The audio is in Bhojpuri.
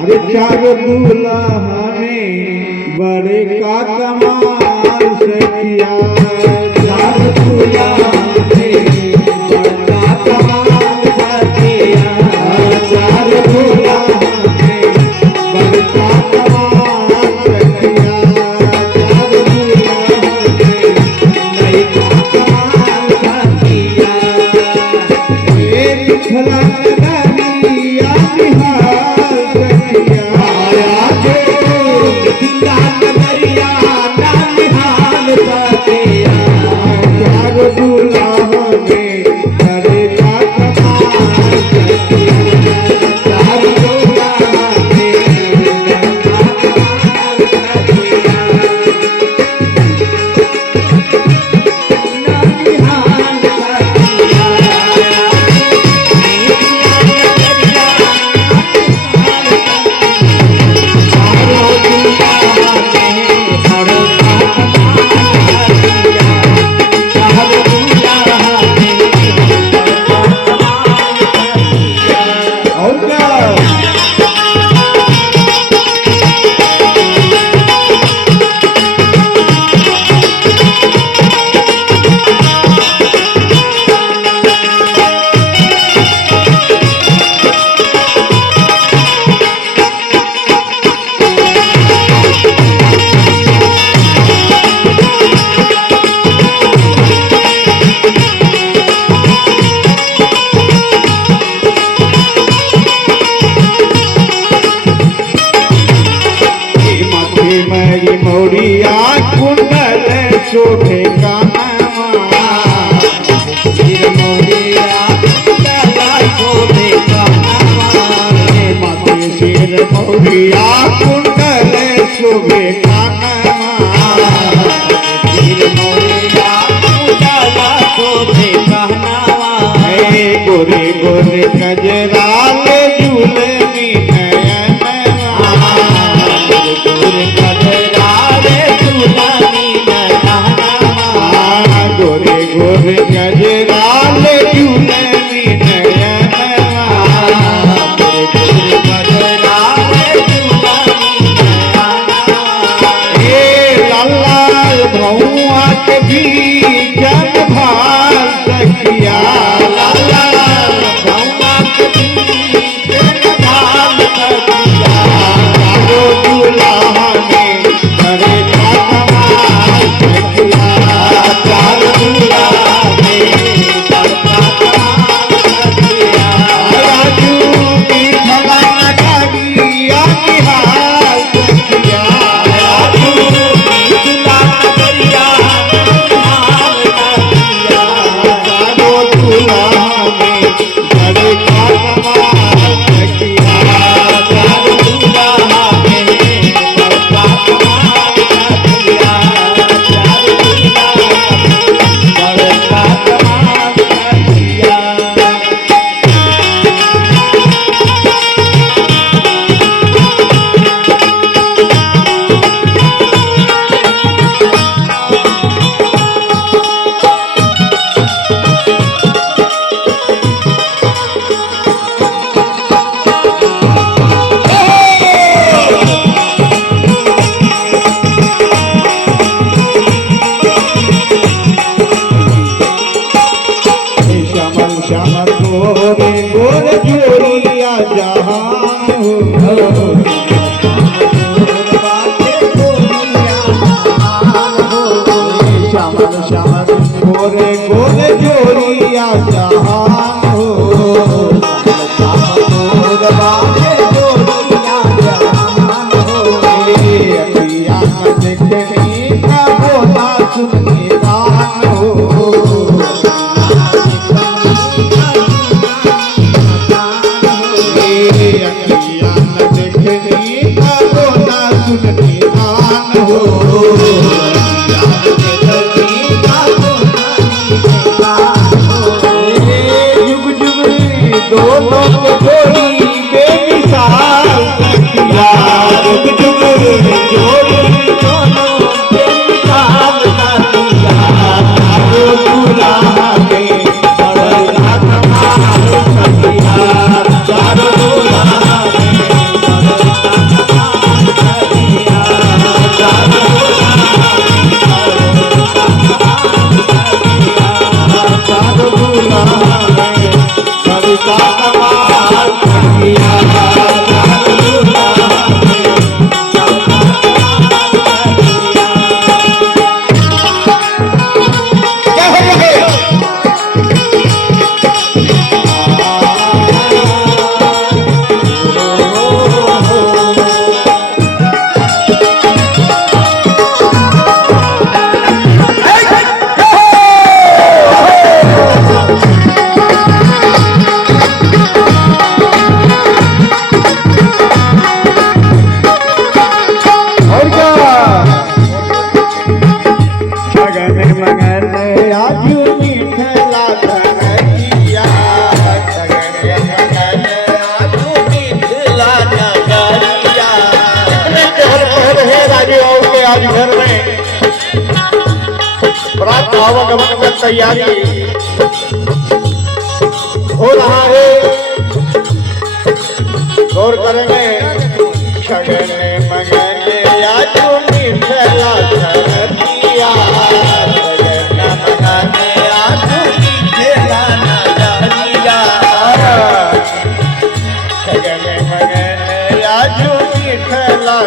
अरे चार दूल्हा में बड़े का कमाल सखिया, चार दूल्हा में बड़ा कमाल सखिया, चार दूल्हा में बड़ा कमाल सखिया, चार दूल्हा में नई का कमाल सखिया। एक खला नगरिया निहाल सखिया, नगरिया निहाल सखिया, चार दूल्हा में बड़े का कमाल सखिया, चार दूल्हा में बड़ा कमाल सखिया, निहाल सखिया। मेरी मोरिया कुंडल शोभे कानवा, मोरिया कुंडल शोभे कानवा, माथे सिर मोरिया कुंडल शोभे कानवा, मोरिया कुंडल शोभे कानवा, गोरे गोरे गजराल झूलनी गोरे गजराल झूलनी नयनवा, गोरे गजराल झूलनी नयनवा, हे लाल भौआ के भी जन भाल सखिया, लाल भौआ के भी जन भाल सखिया, चारो दूल्हा में बड़े का कमाल सखिया, चार दूल्हा गोरे जोरिया जहान हो, श्यामल श्यामल गोरे गोरे जोरिया जहान हो, अखिया देखनी का बोला सुननी दान हो, दोनों को जोड़ी बेमिसाल सखिया, जुग जुग जोड़ी दोनों बेमिसाल सखिया, चारो दूल्हा में बड़ा कमाल सखिया, चारो दूल्हा में आवागमन की तैयारी हो रहा है। गौर करेंगे शगन मगन या चुनी फैला धरतिया शगन मगन या चुनी फैला धरतिया शगन मगन या चुनी फैला